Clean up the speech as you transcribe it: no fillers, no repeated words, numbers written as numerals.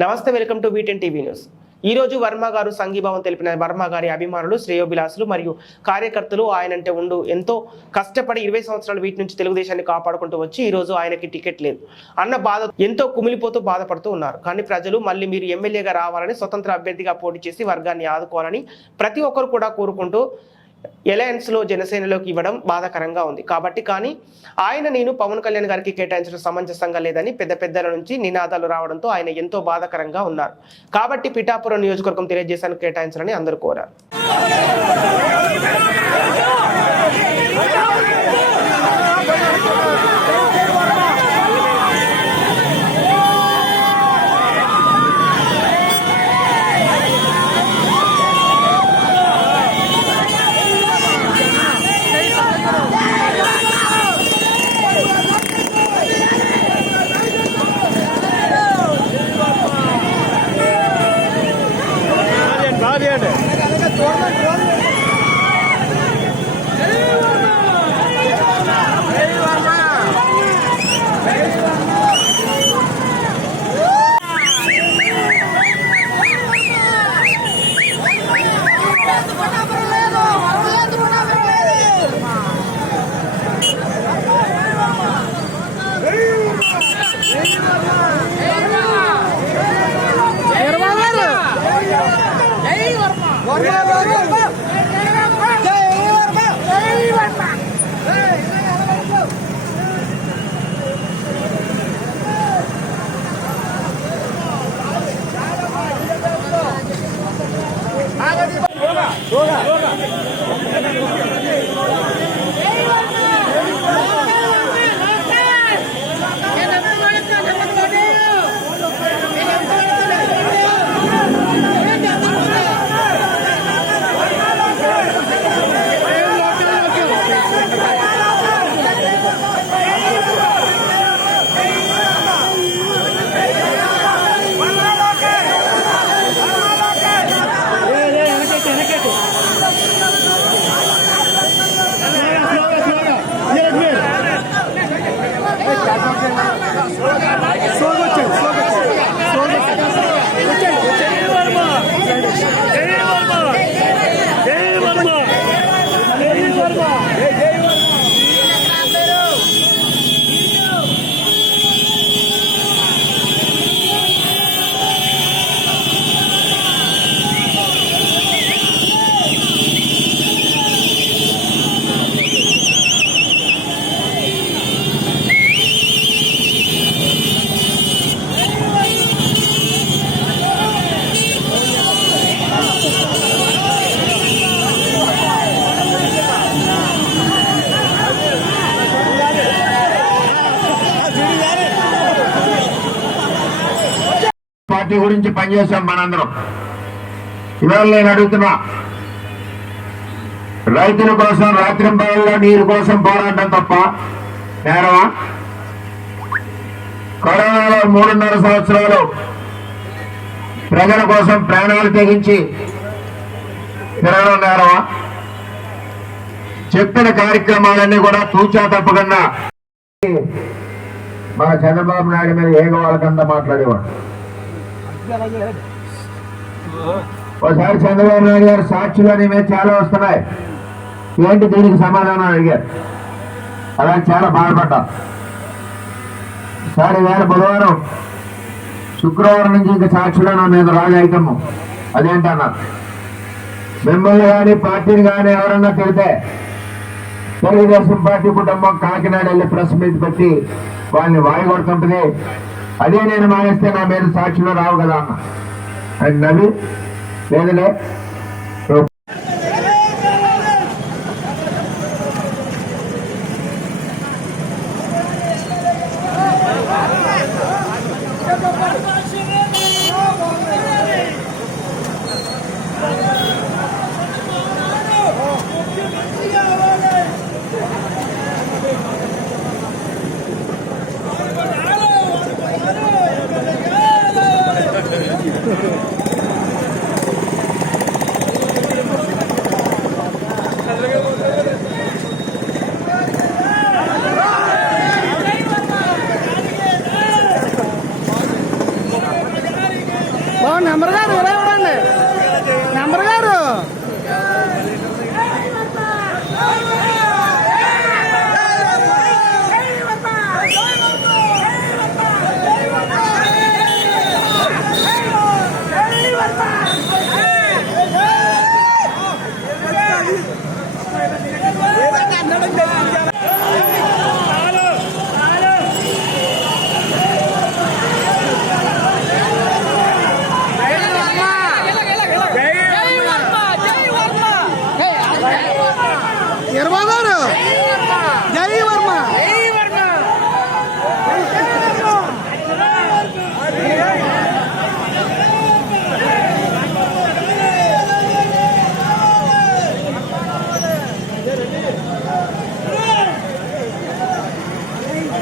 నమస్తే, welcome to వీటెన్ TV news. ఈ రోజు వర్మ గారు సంఘీభావం తెలిపిన వర్మ గారి అభిమానులు, శ్రేయోభిలాసులు మరియు కార్యకర్తలు ఆయనంటే ఉండు ఎంతో కష్టపడి 20 సంవత్సరాలు వీటి నుంచి తెలుగుదేశాన్ని కాపాడుకుంటూ వచ్చి ఈ రోజు ఆయనకి టికెట్ లేదు అన్న బాధ ఎంతో కుమిలిపోతూ బాధపడుతూ ఉన్నారు. కానీ ప్రజలు మళ్ళీ మీరు ఎమ్మెల్యేగా రావాలని, స్వతంత్ర అభ్యర్థిగా పోటీ చేసి వర్గాన్ని ఆదుకోవాలని ప్రతి ఒక్కరు కూడా కోరుకుంటూ అలయన్స్లో జనసేనలోకి ఇవ్వడం బాధాకరంగా ఉంది. కాబట్టి కానీ ఆయన నేను పవన్ కళ్యాణ్ గారికి కేటాయించడం సమంజసంగా లేదని పెద్దల నుంచి నినాదాలు రావడంతో ఆయన ఎంతో బాధాకరంగా ఉన్నారు. కాబట్టి పిఠాపురం నియోజకవర్గం తెలియజేశాను కేటాయించాలని అందరూ కోరారు. పార్టీ గురించి పనిచేశాం మనందరం. ఇవాళ నేను అడుగుతున్నా, రైతుల కోసం రాత్రింబగళ్ళలో నీరు కోసం పోరాటం తప్ప నేరమా? కరోనాలో 3.5 సంవత్సరాలు ప్రజల కోసం ప్రాణాలు తెగించి తిరగడం నేరమా? చెప్పిన కార్యక్రమాలన్నీ కూడా తూచా తప్పకుండా మా చంద్రబాబు నాయుడు మీద ఏగవాళ్ళకంతా మాట్లాడేవాడు. ఒకసారి చంద్రబాబు నాయుడు గారు సాక్షులు నీ మీద చాలా వస్తున్నాయి, ఏంటి దీనికి సమాధానం అడిగారు. అలా చాలా బాధపడ్డా. సార్ ఈవేళ బుధవారం, శుక్రవారం నుంచి ఇంకా సాక్షులు నా మీద రాజైతము అదేంటన్నారు. మిమ్మల్ని కానీ పార్టీని కానీ ఎవరన్నా తిడితే తెలుగుదేశం పార్టీ కుటుంబం కాకినాడ వెళ్ళి ప్రెస్ మీట్ పెట్టి వాళ్ళని వాయిగొడుతుంటుంది. అదే నేను మానేస్తే నా మీద సాక్షిలో రావు కదా అన్న. అది నవ్వి లేదులే నెంబర్ గారు ఇలా ఇవ్వండి నెంబర్ గారు